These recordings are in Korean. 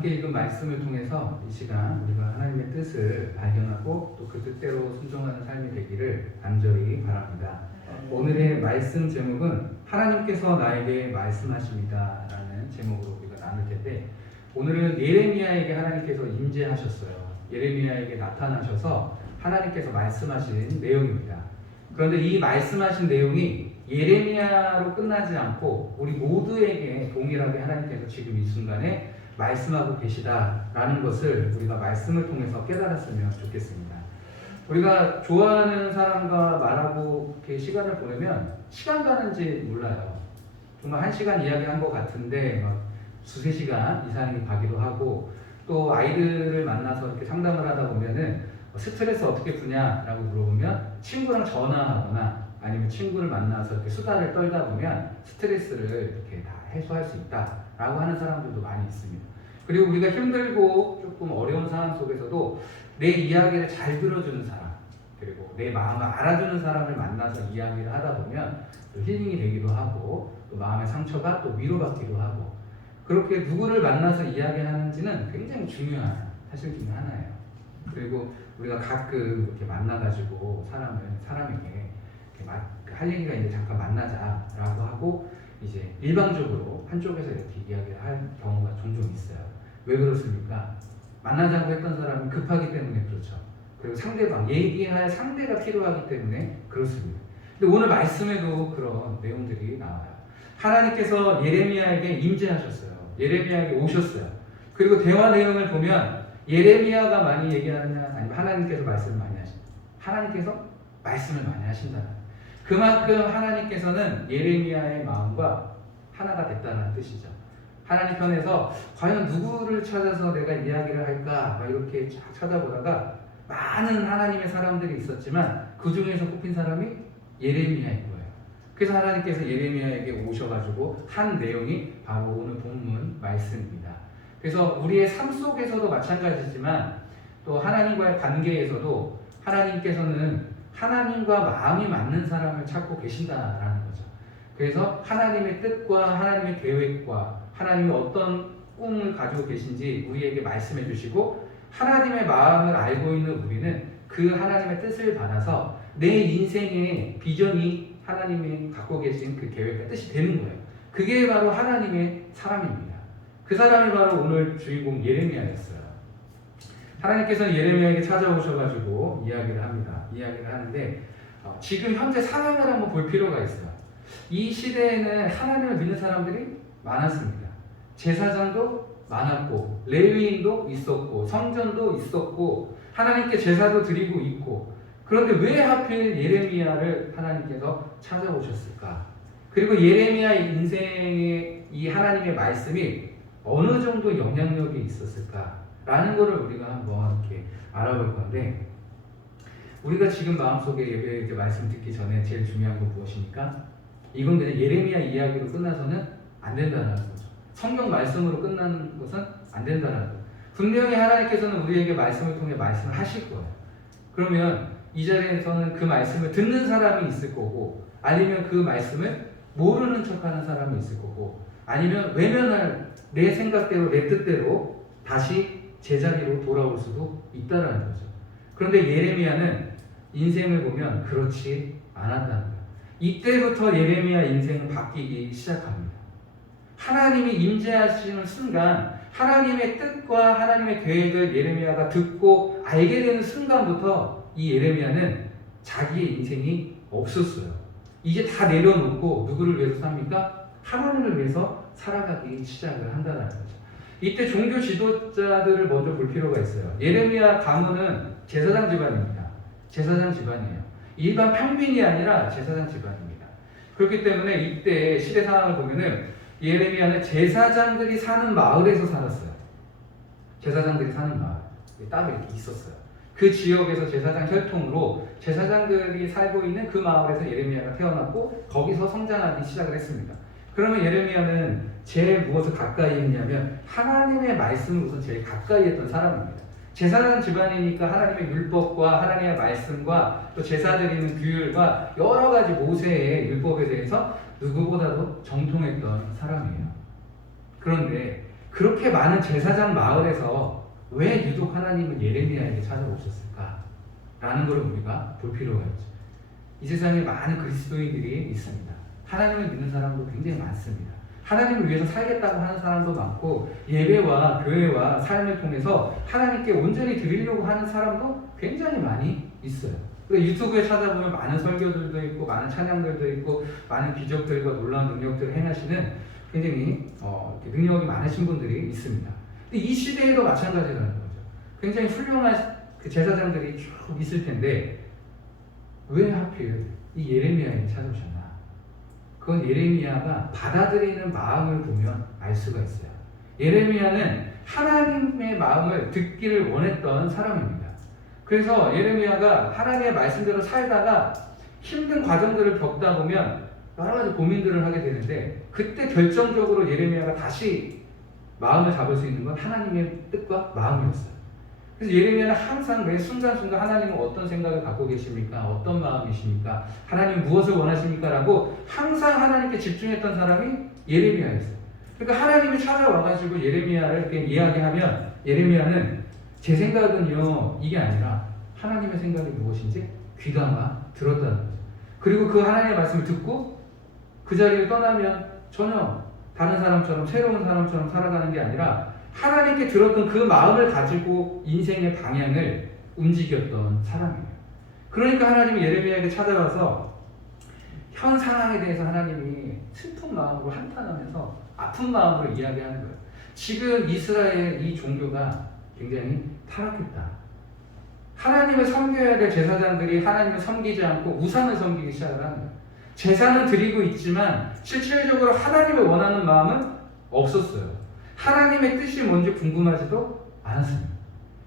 함께 읽은 말씀을 통해서 이 시간 우리가 하나님의 뜻을 발견하고 또 그 뜻대로 순종하는 삶이 되기를 간절히 바랍니다. 오늘의 말씀 제목은 하나님께서 나에게 말씀하십니다 라는 제목으로 우리가 나눌 텐데, 오늘은 예레미야에게 하나님께서 임재하셨어요. 예레미야에게 나타나셔서 하나님께서 말씀하신 내용입니다. 그런데 이 말씀하신 내용이 예레미야로 끝나지 않고 우리 모두에게 동일하게 하나님께서 지금 이 순간에 말씀하고 계시다라는 것을 우리가 말씀을 통해서 깨달았으면 좋겠습니다. 우리가 좋아하는 사람과 말하고 이렇게 시간을 보내면 시간 가는지 몰라요. 정말 1시간 이야기한 것 같은데 막 두세 시간 이상이 가기도 하고, 또 아이들을 만나서 이렇게 상담을 하다 보면은 스트레스 어떻게 푸냐라고 물어보면 친구랑 전화하거나 아니면 친구를 만나서 이렇게 수다를 떨다 보면 스트레스를 이렇게 다 해소할 수 있다라고 하는 사람들도 많이 있습니다. 그리고 우리가 힘들고 조금 어려운 상황 속에서도 내 이야기를 잘 들어주는 사람, 그리고 내 마음을 알아주는 사람을 만나서 이야기를 하다 보면 또 힐링이 되기도 하고, 또 마음의 상처가 또 위로받기도 하고, 그렇게 누구를 만나서 이야기하는지는 굉장히 중요한 사실 중에 하나예요. 그리고 우리가 가끔 이렇게 만나가지고 사람에게 이렇게 할 얘기가 있는데 잠깐 만나자라고 하고 이제 일방적으로 한쪽에서 이렇게 이야기를 할 경우가 종종 있어요. 왜 그렇습니까? 만나자고 했던 사람은 급하기 때문에 그렇죠. 그리고 상대방, 얘기할 상대가 필요하기 때문에 그렇습니다. 근데 오늘 말씀에도 그런 내용들이 나와요. 하나님께서 예레미야에게 임재하셨어요. 예레미야에게 오셨어요. 그리고 대화 내용을 보면 예레미야가 많이 얘기하느냐 아니면 하나님께서 말씀을 많이 하신다. 하나님께서 말씀을 많이 하신다. 그만큼 하나님께서는 예레미야의 마음과 하나가 됐다는 뜻이죠. 하나님 편에서 과연 누구를 찾아서 내가 이야기를 할까 막 이렇게 찾아보다가 많은 하나님의 사람들이 있었지만 그 중에서 뽑힌 사람이 예레미야인 거예요. 그래서 하나님께서 예레미야에게 오셔가지고 한 내용이 바로 오늘 본문 말씀입니다. 그래서 우리의 삶 속에서도 마찬가지지만 또 하나님과의 관계에서도 하나님께서는 하나님과 마음이 맞는 사람을 찾고 계신다라는 거죠. 그래서 하나님의 뜻과 하나님의 계획과 하나님이 어떤 꿈을 가지고 계신지 우리에게 말씀해 주시고, 하나님의 마음을 알고 있는 우리는 그 하나님의 뜻을 받아서 내 인생의 비전이 하나님이 갖고 계신 그 계획과 뜻이 되는 거예요. 그게 바로 하나님의 사람입니다. 그 사람이 바로 오늘 주인공 예레미야였어요. 하나님께서는 예레미야에게 찾아오셔가지고 이야기를 합니다. 이야기를 하는데 지금 현재 상황을 한번 볼 필요가 있어요. 이 시대에는 하나님을 믿는 사람들이 많았습니다. 제사장도 많았고, 레위인도 있었고, 성전도 있었고, 하나님께 제사도 드리고 있고, 그런데 왜 하필 예레미야를 하나님께서 찾아오셨을까? 그리고 예레미야의 인생에 이 하나님의 말씀이 어느 정도 영향력이 있었을까라는 것을 우리가 한번 이렇게 알아볼 건데, 우리가 지금 마음속에 예배 말씀 듣기 전에 제일 중요한 건 무엇입니까? 이건 그냥 예레미야 이야기로 끝나서는 안 된다는 거죠. 성경 말씀으로 끝나는 것은 안 된다는 거예요. 분명히 하나님께서는 우리에게 말씀을 통해 말씀을 하실 거예요. 그러면 이 자리에서는 그 말씀을 듣는 사람이 있을 거고, 아니면 그 말씀을 모르는 척하는 사람이 있을 거고, 아니면 외면할 내 생각대로 내 뜻대로 다시 제자리로 돌아올 수도 있다라는 거죠. 그런데 예레미야는 인생을 보면 그렇지 않았다는 거예요. 이때부터 예레미야 인생은 바뀌기 시작합니다. 하나님이 임재하시는 순간 하나님의 뜻과 하나님의 계획을 예레미야가 듣고 알게 되는 순간부터 이 예레미야는 자기의 인생이 없었어요. 이제 다 내려놓고 누구를 위해서 삽니까? 하나님을 위해서 살아가기 시작을 한다는 거죠. 이때 종교 지도자들을 먼저 볼 필요가 있어요. 예레미야 가문은 제사장 집안입니다. 제사장 집안이에요. 일반 평민이 아니라 제사장 집안입니다. 그렇기 때문에 이때 시대 상황을 보면은 예레미야는 제사장들이 사는 마을에서 살았어요. 제사장들이 사는 마을 따로 이렇게 있었어요. 그 지역에서 제사장 혈통으로 제사장들이 살고 있는 그 마을에서 예레미야가 태어났고 거기서 성장하기 시작을 했습니다. 그러면 예레미야는 제일 무엇을 가까이 했냐면 하나님의 말씀을 우선 제일 가까이 했던 사람입니다. 제사장 집안이니까 하나님의 율법과 하나님의 말씀과 또 제사 드리는 규율과 여러 가지 모세의 율법에 대해서 누구보다도 정통했던 사람이에요. 그런데 그렇게 많은 제사장 마을에서 왜 유독 하나님은 예레미야에게 찾아오셨을까? 라는 걸 우리가 볼 필요가 있죠. 이 세상에 많은 그리스도인들이 있습니다. 하나님을 믿는 사람도 굉장히 많습니다. 하나님을 위해서 살겠다고 하는 사람도 많고, 예배와 교회와 삶을 통해서 하나님께 온전히 드리려고 하는 사람도 굉장히 많이 있어요. 유튜브에 찾아보면 많은 설교들도 있고, 많은 찬양들도 있고, 많은 기적들과 놀라운 능력들을 행하시는 굉장히 능력이 많으신 분들이 있습니다. 근데 이 시대에도 마찬가지라는 거죠. 굉장히 훌륭한 그 제사장들이 쭉 있을 텐데 왜 하필 이 예레미야에 찾아오셨나? 그건 예레미야가 받아들이는 마음을 보면 알 수가 있어요. 예레미야는 하나님의 마음을 듣기를 원했던 사람입니다. 그래서 예레미야가 하나님의 말씀대로 살다가 힘든 과정들을 겪다 보면 여러 가지 고민들을 하게 되는데, 그때 결정적으로 예레미야가 다시 마음을 잡을 수 있는 건 하나님의 뜻과 마음이었어요. 그래서 예레미야는 항상 매 순간순간 하나님은 어떤 생각을 갖고 계십니까? 어떤 마음이십니까? 하나님 무엇을 원하십니까? 라고 항상 하나님께 집중했던 사람이 예레미야였어요. 그러니까 하나님이 찾아와가지고 예레미야를 이렇게 이야기하면 예레미야는 제 생각은요, 이게 아니라 하나님의 생각이 무엇인지 귀담아 들었다는 거죠. 그리고 그 하나님의 말씀을 듣고 그 자리를 떠나면 전혀 다른 사람처럼, 새로운 사람처럼 살아가는 게 아니라 하나님께 들었던 그 마음을 가지고 인생의 방향을 움직였던 사람이에요. 그러니까 하나님이 예레미야에게 찾아와서 현 상황에 대해서 하나님이 슬픈 마음으로 한탄하면서 아픈 마음으로 이야기하는 거예요. 지금 이스라엘 이 종교가 굉장히 타락했다. 하나님을 섬겨야 될 제사장들이 하나님을 섬기지 않고 우상을 섬기기 시작을 하는 거예요. 제사는 드리고 있지만 실질적으로 하나님을 원하는 마음은 없었어요. 하나님의 뜻이 뭔지 궁금하지도 않았습니다.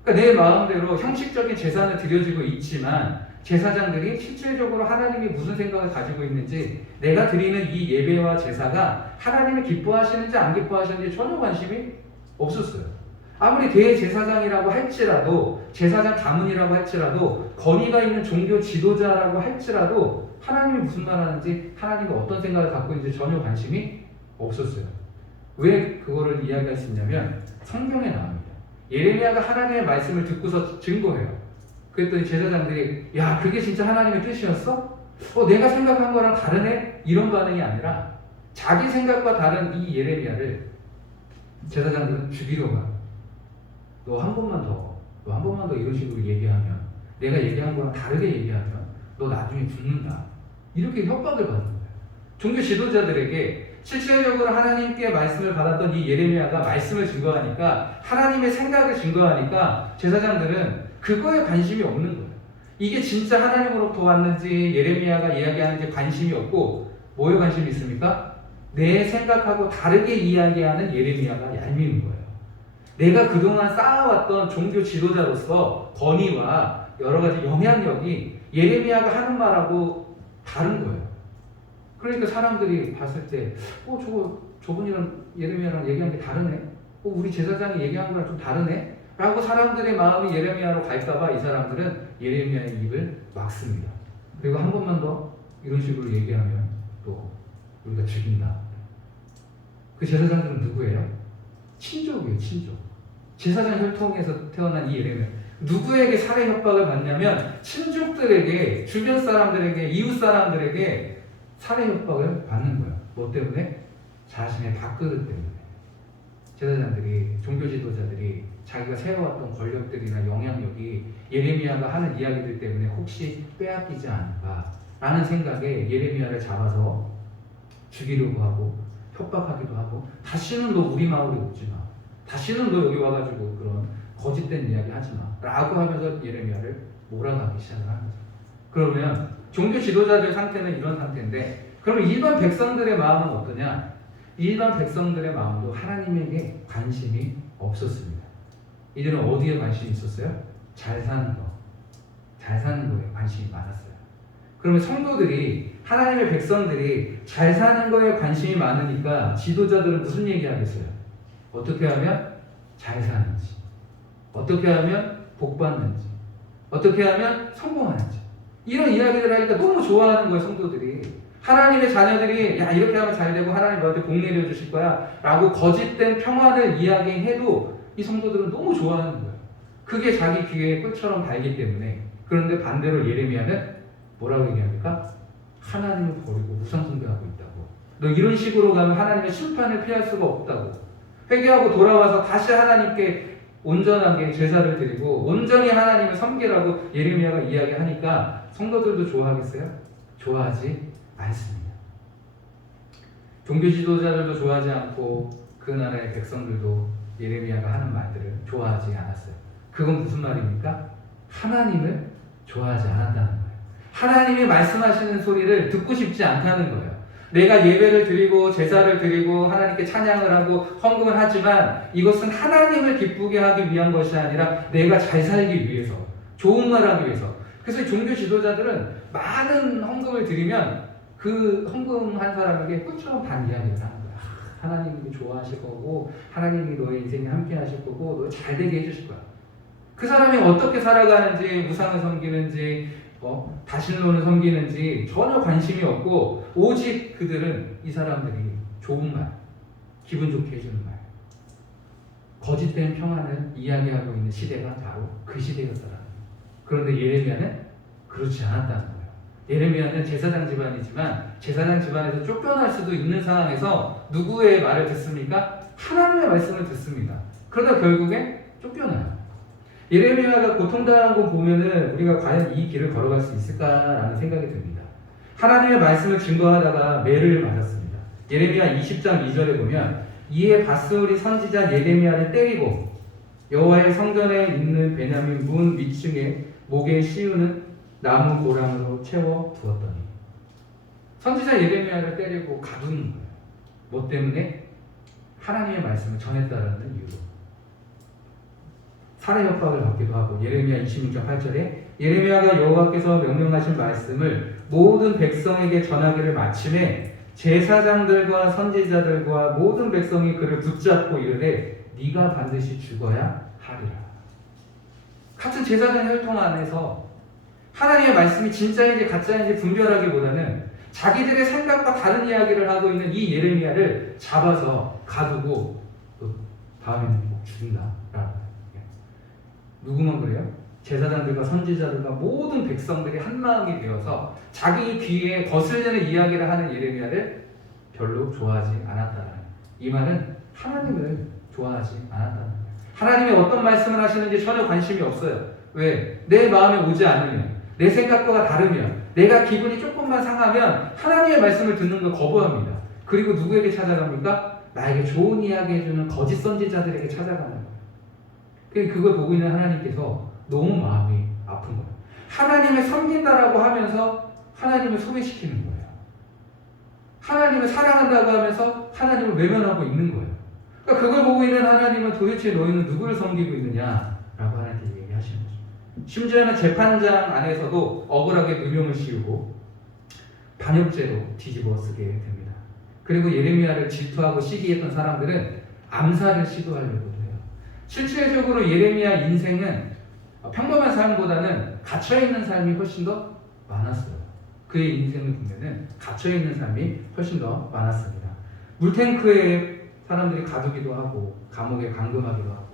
그러니까 내 마음대로 형식적인 제사는 드려지고 있지만 제사장들이 실질적으로 하나님이 무슨 생각을 가지고 있는지, 내가 드리는 이 예배와 제사가 하나님이 기뻐하시는지 안 기뻐하시는지 전혀 관심이 없었어요. 아무리 대제사장이라고 할지라도, 제사장 가문이라고 할지라도, 권위가 있는 종교 지도자라고 할지라도 하나님이 무슨 말 하는지, 하나님이 어떤 생각을 갖고 있는지 전혀 관심이 없었어요. 왜 그거를 이야기할 수 있냐면 성경에 나옵니다. 예레미야가 하나님의 말씀을 듣고서 증거해요. 그랬더니 제사장들이 야, 그게 진짜 하나님의 뜻이었어? 내가 생각한 거랑 다르네? 이런 반응이 아니라 자기 생각과 다른 이 예레미야를 제사장들은 죽이려고 합니다. 너 한 번만 더 이런 식으로 얘기하면, 내가 얘기한 거랑 다르게 얘기하면 너 나중에 죽는다. 이렇게 협박을 받는 거예요. 종교 지도자들에게 실질적으로 하나님께 말씀을 받았던 이 예레미야가 말씀을 증거하니까, 하나님의 생각을 증거하니까 제사장들은 그거에 관심이 없는 거예요. 이게 진짜 하나님으로부터 왔는지 예레미야가 이야기하는지 관심이 없고, 뭐에 관심이 있습니까? 내 생각하고 다르게 이야기하는 예레미야가 얄미운 거예요. 내가 그동안 쌓아왔던 종교 지도자로서 권위와 여러 가지 영향력이 예레미야가 하는 말하고 다른 거예요. 그러니까 사람들이 봤을 때 저분이랑 예레미야랑 얘기한 게 다르네? 우리 제사장이 얘기한 거랑 좀 다르네? 라고 사람들의 마음이 예레미야로 갈까봐 이 사람들은 예레미야의 입을 막습니다. 그리고 한 번만 더 이런 식으로 얘기하면 또 우리가 죽인다. 그 제사장들은 누구예요? 친족이에요, 친족. 제사장 혈통에서 태어난 이 예레미야. 누구에게 살해 협박을 받냐면 친족들에게, 주변 사람들에게, 이웃 사람들에게 살해 협박을 받는 거예요. 뭐 때문에? 자신의 밥그릇 때문에. 제사장들이, 종교 지도자들이 자기가 세워왔던 권력들이나 영향력이 예레미야가 하는 이야기들 때문에 혹시 빼앗기지 않을까 라는 생각에 예레미야를 잡아서 죽이려고 하고 협박하기도 하고, 다시는 너 우리 마을에 오지 마, 다시는 너 여기 와가지고 그런 거짓된 이야기 하지 마 라고 하면서 예레미야를 몰아가기 시작을 하는 거죠. 그러면 종교 지도자들 상태는 이런 상태인데, 그러면 일반 백성들의 마음은 어떠냐? 일반 백성들의 마음도 하나님에게 관심이 없었습니다. 이들은 어디에 관심이 있었어요? 잘 사는 거, 잘 사는 거에 관심이 많았어요. 그러면 성도들이, 하나님의 백성들이 잘 사는 거에 관심이 많으니까 지도자들은 무슨 얘기 하겠어요? 어떻게 하면 잘 사는지, 어떻게 하면 복 받는지, 어떻게 하면 성공하는지, 이런 이야기를 하니까 너무 좋아하는 거예요, 성도들이. 하나님의 자녀들이 야 이렇게 하면 잘 되고 하나님 너한테 복 내려주실 거야 라고 거짓된 평안을 이야기해도 이 성도들은 너무 좋아하는 거예요. 그게 자기 귀에 꿀처럼 달기 때문에. 그런데 반대로 예레미야는 뭐라고 얘기합니까? 하나님을 버리고 우상 숭배하고 있다고. 너 이런 식으로 가면 하나님의 심판을 피할 수가 없다고. 회개하고 돌아와서 다시 하나님께 온전하게 제사를 드리고 온전히 하나님을 섬기라고 예레미야가 이야기하니까 성도들도 좋아하겠어요? 좋아하지 않습니다. 종교 지도자들도 좋아하지 않고 그 나라의 백성들도 예레미야가 하는 말들을 좋아하지 않았어요. 그건 무슨 말입니까? 하나님을 좋아하지 않았다는 거예요. 하나님이 말씀하시는 소리를 듣고 싶지 않다는 거예요. 내가 예배를 드리고 제사를 드리고 하나님께 찬양을 하고 헌금을 하지만 이것은 하나님을 기쁘게 하기 위한 것이 아니라 내가 잘 살기 위해서, 좋은 말 하기 위해서. 그래서 종교 지도자들은 많은 헌금을 드리면 그 헌금한 사람에게 꿀처럼 반 이야기를 하는 거야. 하나님이 좋아하실 거고 하나님이 너의 인생에 함께 하실 거고 너 잘 되게 해주실 거야. 그 사람이 어떻게 살아가는지, 우상을 섬기는지 다신론을 섬기는지 전혀 관심이 없고 오직 그들은 이 사람들이 좋은 말, 기분 좋게 해주는 말, 거짓된 평안을 이야기하고 있는 시대가 바로 그 시대였더라고요. 그런데 예레미야는 그렇지 않았다는 거예요. 예레미야는 제사장 집안이지만 제사장 집안에서 쫓겨날 수도 있는 상황에서 누구의 말을 듣습니까? 하나님의 말씀을 듣습니다. 그러다 결국에 쫓겨나요. 예레미야가 고통당한 거 보면은 우리가 과연 이 길을 걸어갈 수 있을까라는 생각이 듭니다. 하나님의 말씀을 증거하다가 매를 맞았습니다. 예레미야 20장 2절에 보면 이에 밧스울이 선지자 예레미야를 때리고 여호와의 성전에 있는 베냐민 문 위층에 목에 씌우는 나무 고랑으로 채워 두었더니 선지자 예레미야를 때리고 가두는 거예요. 뭐 때문에? 하나님의 말씀을 전했다라는 이유로. 살해 협박을 받기도 하고 예레미야 26장 8절에 예레미야가 여호와께서 명령하신 말씀을 모든 백성에게 전하기를 마침에 제사장들과 선지자들과 모든 백성이 그를 붙잡고 이르되 네가 반드시 죽어야 하리라. 같은 제사장 혈통 안에서 하나님의 말씀이 진짜인지 가짜인지 분별하기보다는 자기들의 생각과 다른 이야기를 하고 있는 이 예레미야를 잡아서 가두고 또 다음에는 꼭 죽인다라고. 누구만 그래요? 제사장들과 선지자들과 모든 백성들이 한마음이 되어서 자기 귀에 거슬리는 이야기를 하는 예레미야를 별로 좋아하지 않았다는, 이 말은 하나님을 좋아하지 않았다는 거예요. 하나님이 어떤 말씀을 하시는지 전혀 관심이 없어요. 왜? 내 마음에 오지 않으면, 내 생각과 다르면, 내가 기분이 조금만 상하면 하나님의 말씀을 듣는 걸 거부합니다. 그리고 누구에게 찾아갑니까? 나에게 좋은 이야기 해주는 거짓 선지자들에게 찾아가는 거예요. 그걸 보고 있는 하나님께서 너무 마음이 아픈 거예요. 하나님을 섬긴다라고 하면서 하나님을 소외시키는 거예요. 하나님을 사랑한다고 하면서 하나님을 외면하고 있는 거예요. 그러니까 그걸 보고 있는 하나님은 도대체 너희는 누구를 섬기고 있느냐라고 하나님께 얘기하시는 거죠. 심지어는 재판장 안에서도 억울하게 누명을 씌우고 반역죄로 뒤집어 쓰게 됩니다. 그리고 예레미야를 질투하고 시기했던 사람들은 암살을 시도하려고 실질적으로 예레미야 인생은 평범한 삶보다는 갇혀있는 삶이 훨씬 더 많았어요. 그의 인생을 보면은 갇혀있는 삶이 훨씬 더 많았습니다. 물탱크에 사람들이 가두기도 하고 감옥에 감금하기도 하고.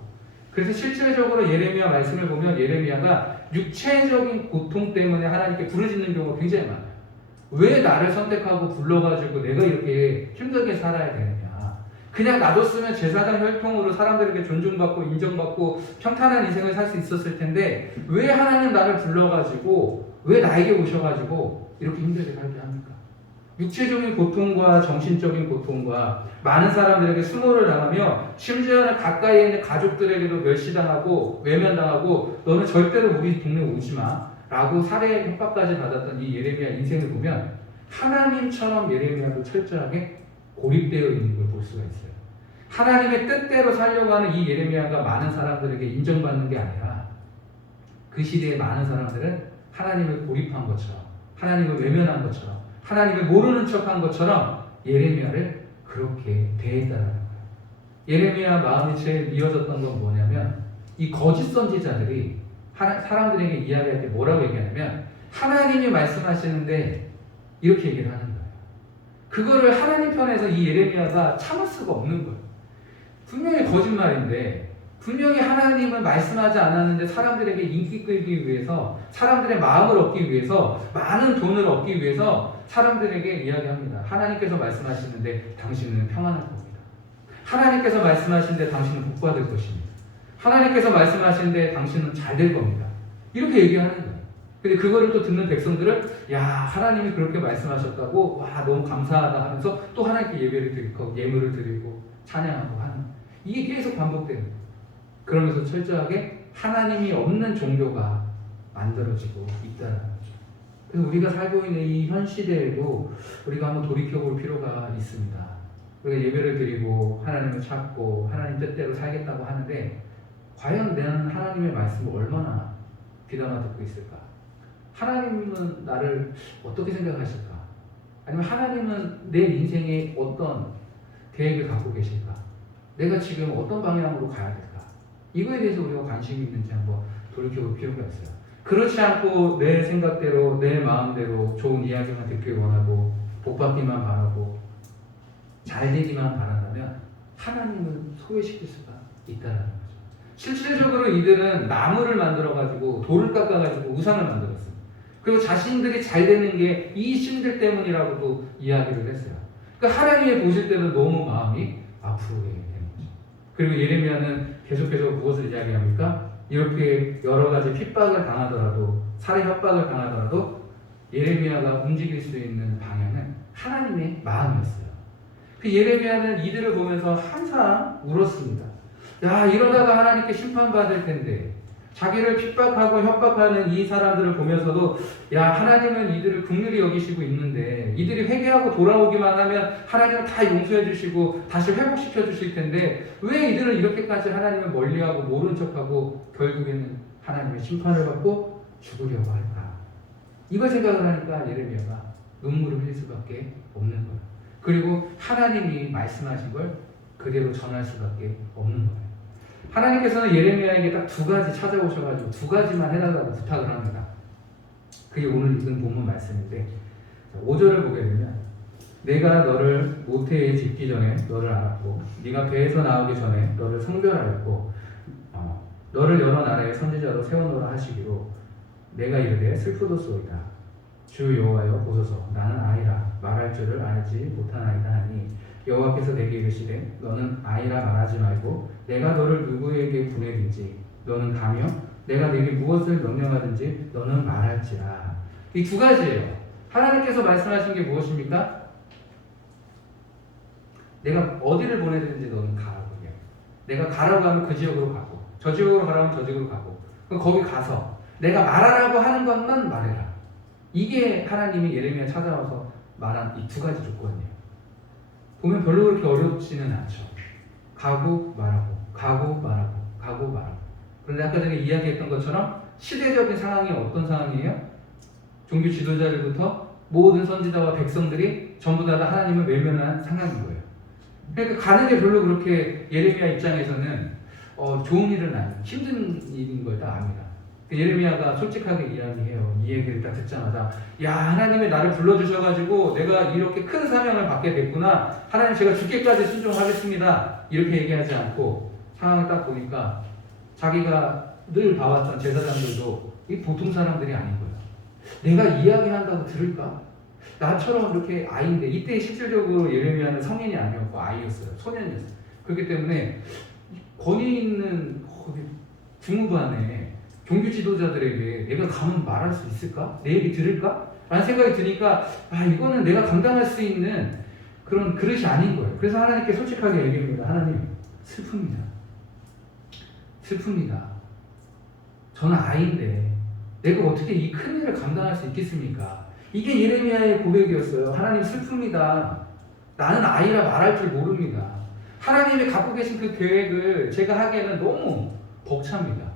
그래서 실질적으로 예레미야 말씀을 보면 예레미야가 육체적인 고통 때문에 하나님께 부르짖는 경우가 굉장히 많아요. 왜 나를 선택하고 불러가지고 내가 이렇게 힘들게 살아야 되느냐. 그냥 놔뒀으면 제사장 혈통으로 사람들에게 존중받고 인정받고 평탄한 인생을 살 수 있었을 텐데 왜 하나님 나를 불러가지고 왜 나에게 오셔가지고 이렇게 힘들게 살게 합니까? 육체적인 고통과 정신적인 고통과 많은 사람들에게 수모를 당하며 심지어는 가까이에 있는 가족들에게도 멸시당하고 외면당하고 너는 절대로 우리 동네 오지 마 라고 살해 협박까지 받았던 이 예레미야 인생을 보면 하나님처럼 예레미야도 철저하게 고립되어 있는 걸 볼 수가 있어요. 하나님의 뜻대로 살려고 하는 이 예레미야가 많은 사람들에게 인정받는 게 아니라 그 시대의 많은 사람들은 하나님을 고립한 것처럼, 하나님을 외면한 것처럼, 하나님을 모르는 척한 것처럼 예레미야를 그렇게 대했다는 거예요. 예레미야 마음이 제일 미어졌던 건 뭐냐면 이 거짓 선지자들이 사람들에게 이야기할 때 뭐라고 얘기하냐면 하나님이 말씀하시는데 이렇게 얘기를 하는 거예요. 그거를 하나님 편에서 이 예레미야가 참을 수가 없는 거예요. 분명히 거짓말인데, 분명히 하나님은 말씀하지 않았는데 사람들에게 인기 끌기 위해서, 사람들의 마음을 얻기 위해서, 많은 돈을 얻기 위해서 사람들에게 이야기합니다. 하나님께서 말씀하시는데 당신은 평안할 겁니다. 하나님께서 말씀하시는데 당신은 복받을 것입니다. 하나님께서 말씀하시는데 당신은 잘 될 겁니다. 이렇게 얘기하는 거예요. 근데 그거를 또 듣는 백성들은 야, 하나님이 그렇게 말씀하셨다고 와 너무 감사하다 하면서 또 하나님께 예배를 드리고 예물을 드리고 찬양하고 하는, 이게 계속 반복되는 거예요. 그러면서 철저하게 하나님이 없는 종교가 만들어지고 있다는 거죠. 그래서 우리가 살고 있는 이 현 시대에도 우리가 한번 돌이켜볼 필요가 있습니다. 우리가 예배를 드리고 하나님을 찾고 하나님 뜻대로 살겠다고 하는데 과연 나는 하나님의 말씀을 얼마나 귀담아 듣고 있을까? 하나님은 나를 어떻게 생각하실까? 아니면 하나님은 내 인생에 어떤 계획을 갖고 계실까? 내가 지금 어떤 방향으로 가야 될까? 이거에 대해서 우리가 관심이 있는지 한번 돌이켜볼 필요가 있어요. 그렇지 않고 내 생각대로 내 마음대로 좋은 이야기만 듣길 원하고 복받기만 바라고 잘 되기만 바란다면 하나님을 소외시킬 수가 있다는 거죠. 실질적으로 이들은 나무를 만들어가지고 돌을 깎아가지고 우상을 만들었어요. 그리고 자신들이 잘 되는 게 이 신들 때문이라고도 이야기를 했어요. 그러니까 하나님이 보실 때는 너무 마음이 아프게 되는 거죠. 그리고 예레미야는 계속해서 무엇을 이야기합니까? 이렇게 여러 가지 핍박을 당하더라도, 살해 협박을 당하더라도 예레미야가 움직일 수 있는 방향은 하나님의 마음이었어요. 그 예레미야는 이들을 보면서 항상 울었습니다. 야, 이러다가 하나님께 심판받을 텐데, 자기를 핍박하고 협박하는 이 사람들을 보면서도 야, 하나님은 이들을 긍휼히 여기시고 있는데 이들이 회개하고 돌아오기만 하면 하나님은 다 용서해 주시고 다시 회복시켜 주실 텐데 왜 이들을 이렇게까지 하나님을 멀리하고 모른 척하고 결국에는 하나님의 심판을 받고 죽으려고 할까? 이걸 생각을 하니까 예레미야가 눈물을 흘릴 수밖에 없는 거예요. 그리고 하나님이 말씀하신 걸 그대로 전할 수밖에 없는 거예요. 하나님께서는 예레미야에게 딱 두 가지 찾아오셔가지고 두 가지만 해달라고 부탁을 합니다. 그게 오늘 읽은 본문 말씀인데 5절을 보게 되면 내가 너를 모태에 짓기 전에 너를 알았고 네가 배에서 나오기 전에 너를 성별하였고 너를 여러 나라의 선지자로 세워놓으라 하시기로 내가 이르되 슬프도소이다. 주 여호와여 보소서 나는 아이라 말할 줄을 알지 못하나이다 하니 여호와께서 내게 이르시되 너는 아이라 말하지 말고 내가 너를 누구에게 보내든지 너는 가며 내가 내게 무엇을 명령하든지 너는 말할지라. 이 두 가지예요. 하나님께서 말씀하신 게 무엇입니까? 내가 어디를 보내든지 너는 가라고 해요. 내가 가라고 하면 그 지역으로 가고 저 지역으로 가라면 저 지역으로 가고 그럼 거기 가서 내가 말하라고 하는 것만 말해라. 이게 하나님이 예레미야 찾아와서 말한 이 두 가지 조건이에요. 보면 별로 그렇게 어렵지는 않죠. 가고 말하고 가고 말하고 가고 말하고. 그런데 아까 전에 이야기했던 것처럼 시대적인 상황이 어떤 상황이에요? 종교 지도자들부터 모든 선지자와 백성들이 전부 다 하나님을 외면한 상황인 거예요. 그러니까 가는 게 별로 그렇게 예레미야 입장에서는 좋은 일은 아니에요. 힘든 일인 걸 다 압니다. 예레미야가 솔직하게 이야기해요. 이 얘기를 딱 듣자마자 야, 하나님이 나를 불러주셔가지고 내가 이렇게 큰 사명을 받게 됐구나. 하나님 제가 죽기까지 순종하겠습니다. 이렇게 얘기하지 않고 상황을 딱 보니까 자기가 늘 봐왔던 제사장들도 이 보통 사람들이 아닌 거예요. 내가 이야기한다고 들을까? 나처럼 이렇게 아이인데 이때 실질적으로 예레미야는 성인이 아니었고 아이였어요. 소년이었어요. 그렇기 때문에 권위 있는 중후부 안에 종교 지도자들에게 내가 가면 말할 수 있을까? 내 얘기 들을까? 라는 생각이 드니까 이거는 내가 감당할 수 있는 그런 그릇이 아닌 거예요. 그래서 하나님께 솔직하게 얘기합니다. 하나님 슬픕니다. 슬픕니다. 저는 아이인데 내가 어떻게 이 큰 일을 감당할 수 있겠습니까? 이게 예레미야의 고백이었어요. 하나님 슬픕니다. 나는 아이라 말할 줄 모릅니다. 하나님이 갖고 계신 그 계획을 제가 하기에는 너무 벅찹니다.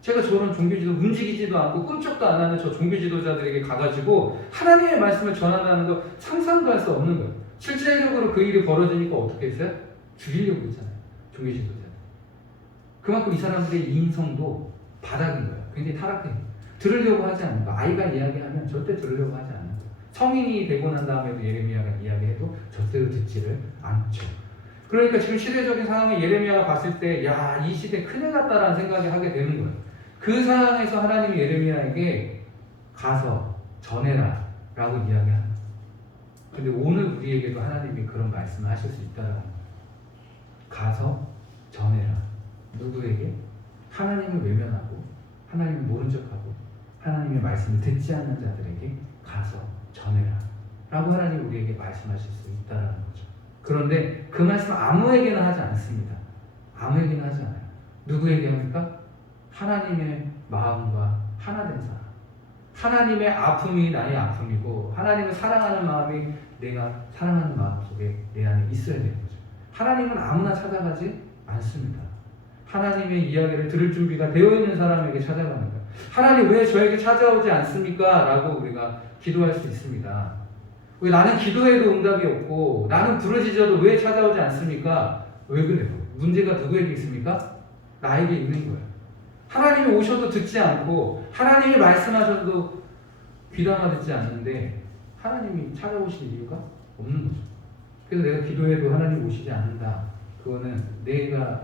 제가 저런 종교지도 움직이지도 않고 꿈쩍도 안 하는 저 종교지도자들에게 가가지고 하나님의 말씀을 전한다는 거 상상도 할 수 없는 거예요. 실질적으로 그 일이 벌어지니까 어떻게 했어요? 죽이려고 했잖아요. 종교지도자들. 그만큼 이 사람들의 인성도 바닥인 거예요. 굉장히 타락해. 들으려고 하지 않는 거. 아이가 이야기하면 절대 들으려고 하지 않는 거예요. 성인이 되고 난 다음에도 예레미야가 이야기해도 절대로 듣지를 않죠. 그러니까 지금 시대적인 상황에 예레미야가 봤을 때, 야, 이 시대 큰일 났다라는 생각이 하게 되는 거예요. 그 상황에서 하나님이 예레미야에게 가서 전해라 라고 이야기합니다. 근데 오늘 우리에게도 하나님이 그런 말씀을 하실 수 있다라는 거예요. 가서 전해라. 누구에게? 하나님을 외면하고 하나님을 모른 척하고 하나님의 말씀을 듣지 않는 자들에게 가서 전해라 라고 하나님이 우리에게 말씀하실 수 있다라는 거죠. 그런데 그 말씀 아무에게나 하지 않습니다. 아무에게나 하지 않아요. 누구에게 합니까? 하나님의 마음과 하나 된 사람. 하나님의 아픔이 나의 아픔이고 하나님을 사랑하는 마음이 내가 사랑하는 마음 속에 내 안에 있어야 되는 거죠. 하나님은 아무나 찾아가지 않습니다. 하나님의 이야기를 들을 준비가 되어 있는 사람에게 찾아가는 거예요. 하나님 왜 저에게 찾아오지 않습니까? 라고 우리가 기도할 수 있습니다. 왜 나는 기도해도 응답이 없고 나는 부르짖어도 왜 찾아오지 않습니까? 왜 그래요? 문제가 누구에게 있습니까? 나에게 있는 거예요. 하나님이 오셔도 듣지 않고 하나님이 말씀하셔도 귀담아 듣지 않는데 하나님이 찾아오실 이유가 없는 거죠. 그래서 내가 기도해도 하나님 오시지 않는다. 그거는 내가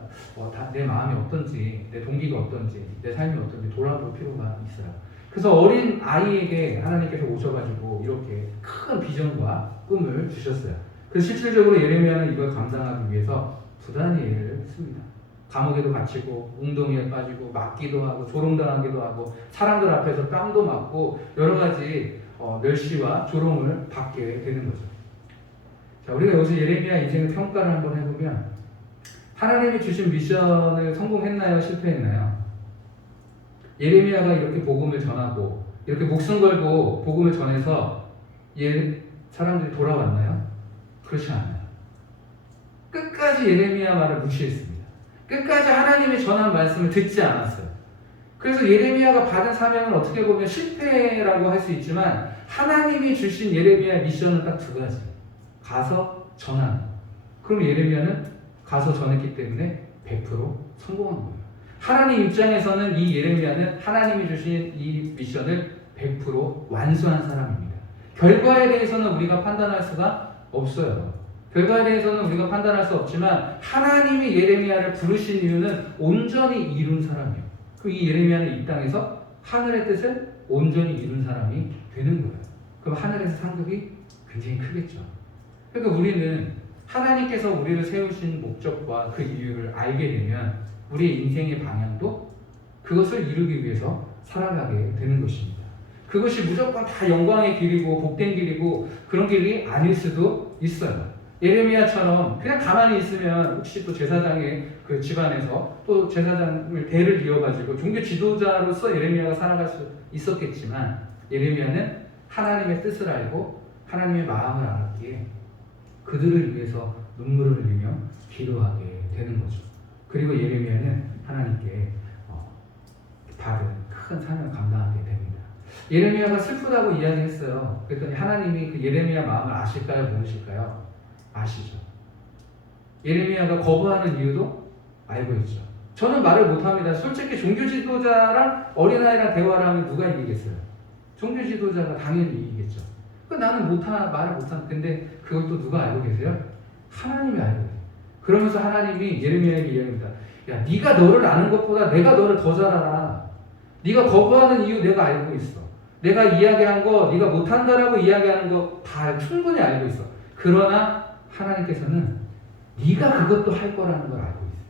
내 마음이 어떤지, 내 동기가 어떤지, 내 삶이 어떤지 돌아볼 필요가 있어요. 그래서 어린 아이에게 하나님께서 오셔가지고 이렇게 큰 비전과 꿈을 주셨어요. 그래서 실질적으로 예레미야는 이걸 감당하기 위해서 부단히 애를 씁니다. 감옥에도 갇히고 웅덩이에 빠지고 맞기도 하고 조롱당하기도 하고 사람들 앞에서 뺨도 맞고 여러 가지 멸시와 조롱을 받게 되는 거죠. 자, 우리가 여기서 예레미야 인생의 평가를 한번 해보면 하나님이 주신 미션을 성공했나요? 실패했나요? 예레미야가 이렇게 복음을 전하고 이렇게 목숨 걸고 복음을 전해서 사람들이 돌아왔나요? 그렇지 않아요. 끝까지 예레미야 말을 무시했습니다. 끝까지 하나님이 전한 말씀을 듣지 않았어요. 그래서 예레미야가 받은 사명은 어떻게 보면 실패라고 할 수 있지만 하나님이 주신 예레미야 미션은 딱 두 가지. 가서 전하는. 그럼 예레미야는 가서 전했기 때문에 100% 성공한 거예요. 하나님 입장에서는 이 예레미야는 하나님이 주신 이 미션을 100% 완수한 사람입니다. 결과에 대해서는 우리가 판단할 수가 없어요. 결과에 대해서는 우리가 판단할 수 없지만 하나님이 예레미야를 부르신 이유는 온전히 이룬 사람이에요. 그럼 이 예레미야는 이 땅에서 하늘의 뜻을 온전히 이룬 사람이 되는 거예요. 그럼 하늘에서 상급이 굉장히 크겠죠. 그러니까 우리는 하나님께서 우리를 세우신 목적과 그 이유를 알게 되면 우리의 인생의 방향도 그것을 이루기 위해서 살아가게 되는 것입니다. 그것이 무조건 다 영광의 길이고 복된 길이고 그런 길이 아닐 수도 있어요. 예레미야처럼 그냥 가만히 있으면 혹시 또 제사장의 그 집안에서 또 제사장을 대를 이어가지고 종교 지도자로서 예레미야가 살아갈 수 있었겠지만 예레미야는 하나님의 뜻을 알고 하나님의 마음을 알았기에 그들을 위해서 눈물을 흘리며 기도하게 되는 거죠. 그리고 예레미야는 하나님께 받은 큰 사명을 감당하게 됩니다. 예레미야가 슬프다고 이야기했어요. 그랬더니 하나님이 그 예레미야 마음을 아실까요? 모르실까요? 아시죠. 예레미야가 거부하는 이유도 알고 있죠. 저는 말을 못합니다. 솔직히 종교 지도자랑 어린아이랑 대화를 하면 누가 이기겠어요? 종교 지도자가 당연히 이기겠죠. 나는 말을 못하는. 근데 그걸 또 누가 알고 계세요? 하나님이 알고 계세요. 그러면서 하나님이 예레미야에게 이야기합니다. 야, 네가 너를 아는 것보다 내가 너를 더 잘 알아. 네가 거부하는 이유 내가 알고 있어. 내가 이야기한 거 네가 못한다라고 이야기하는 거 다 충분히 알고 있어. 그러나 하나님께서는 네가 그것도 할 거라는 걸 알고 있어요.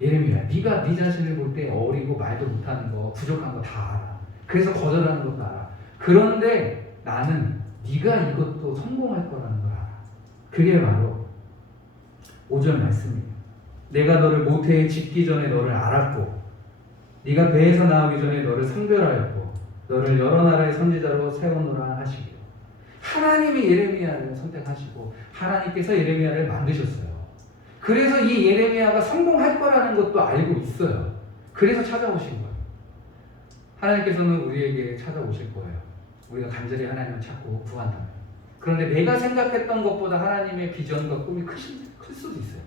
예레미야, 네가 네 자신을 볼 때 어리고 말도 못하는 거, 부족한 거 다 알아. 그래서 거절하는 것도 알아. 그런데 나는 네가 이것도 성공할 거라는 걸 알아. 그게 바로 5절 말씀입니다. 내가 너를 모태에 짓기 전에 너를 알았고 네가 배에서 나오기 전에 너를 선별하였고 너를 여러 나라의 선지자로 세우노라 하시기로. 하나님이 예레미야를 선택하시고 하나님께서 예레미야를 만드셨어요. 그래서 이 예레미야가 성공할 거라는 것도 알고 있어요. 그래서 찾아오신 거예요. 하나님께서는 우리에게 찾아오실 거예요. 우리가 간절히 하나님을 찾고 구한다면. 그런데 내가 생각했던 것보다 하나님의 비전과 꿈이 클 수도 있어요.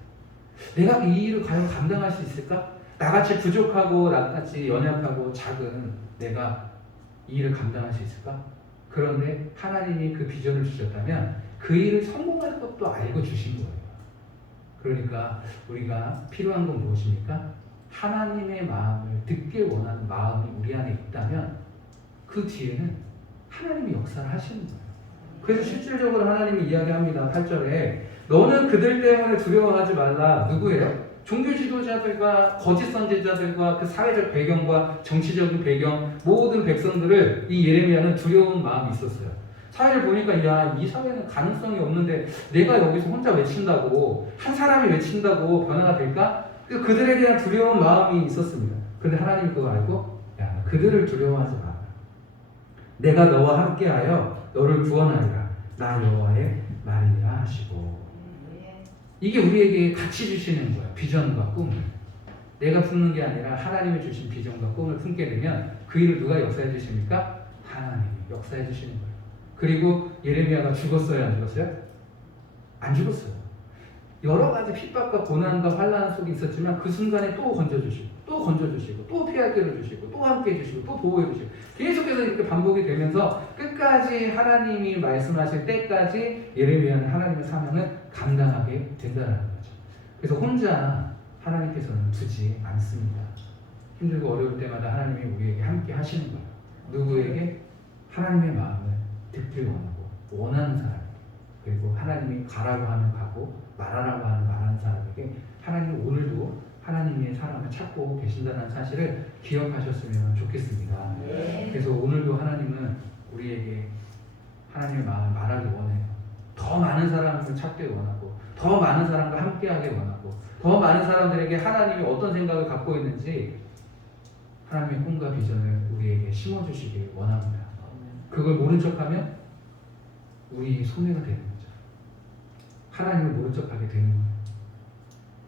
내가 이 일을 과연 감당할 수 있을까? 나같이 부족하고 나같이 연약하고 작은 내가 이 일을 감당할 수 있을까? 그런데 하나님이 그 비전을 주셨다면 그 일을 성공할 것도 알고 주신 거예요. 그러니까 우리가 필요한 건 무엇입니까? 하나님의 마음을 듣길 원하는 마음이 우리 안에 있다면 그 뒤에는 하나님이 역사를 하시는 거예요. 그래서 실질적으로 하나님이 이야기합니다. 8절에 너는 그들 때문에 두려워하지 말라. 누구예요? 종교 지도자들과 거짓 선지자들과 그 사회적 배경과 정치적인 배경 모든 백성들을 이 예레미야는 두려운 마음이 있었어요. 사회를 보니까 야, 이 사회는 가능성이 없는데 내가 여기서 혼자 외친다고 한 사람이 외친다고 변화가 될까? 그들에 대한 두려운 마음이 있었습니다. 그런데 하나님이 그거 알고 야, 그들을 두려워하지 마라. 내가 너와 함께하여 너를 구원하리라. 나 여호와의 말이니라 하시고. 이게 우리에게 같이 주시는 거야. 비전과 꿈을. 내가 품는 게 아니라 하나님이 주신 비전과 꿈을 품게 되면 그 일을 누가 역사해 주십니까? 하나님이 역사해 주시는 거예요. 그리고 예레미야가 죽었어요? 안 죽었어요? 안 죽었어요. 여러 가지 핍박과 고난과 환난 속에 있었지만 그 순간에 또 건져주시고 또 건져주시고 또 피할 길을 주시고 또 함께 해주시고 또 보호해 주시고 계속해서 이렇게 반복이 되면서 끝까지 하나님이 말씀하실 때까지 예레미야는 하나님의 사명을 감당하게 된다는 거죠. 그래서 혼자 하나님께서는 두지 않습니다. 힘들고 어려울 때마다 하나님이 우리에게 함께 하시는 거예요. 누구에게? 하나님의 마음을 듣길 원하고 원하는 사람, 그리고 하나님이 가라고 하면 가고 말하라고 하는 말하는 사람에게 하나님은 오늘도 하나님의 사람을 찾고 계신다는 사실을 기억하셨으면 좋겠습니다. 그래서 오늘도 하나님은 우리에게 하나님의 마음을 말하기 원해요. 더 많은 사람을 찾길 원하고 더 많은 사람과 함께하길 원하고 더 많은 사람들에게 하나님이 어떤 생각을 갖고 있는지 하나님의 꿈과 비전을 우리에게 심어주시길 원합니다. 그걸 모른 척하면 우리 손해가 되는 거죠. 하나님을 모른 척하게 되는 거예요.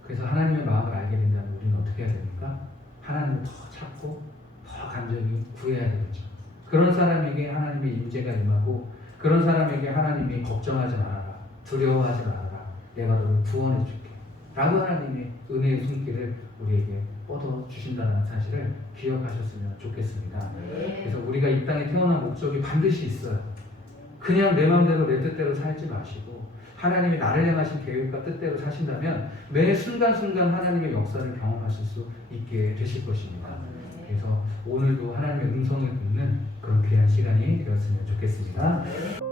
그래서 하나님의 마음을 알게 된다면 우리는 어떻게 해야 됩니까? 하나님을 더 찾고 더 간절히 구해야 되겠죠. 그런 사람에게 하나님의 임재가 임하고 그런 사람에게 하나님이 걱정하지 말아라, 두려워하지 말아라, 내가 너를 구원해 줄게 라고 하나님의 은혜의 손길을 우리에게 뻗어 주신다는 사실을 기억하셨으면 좋겠습니다. 그래서 우리가 이 땅에 태어난 목적이 반드시 있어요. 그냥 내 마음대로 내 뜻대로 살지 마시고 하나님이 나를 향하신 계획과 뜻대로 사신다면 매 순간순간 하나님의 역사를 경험하실 수 있게 되실 것입니다. 그래서 오늘도 하나님의 음성을 듣는 그런 귀한 시간이 되었으면 좋겠습니다.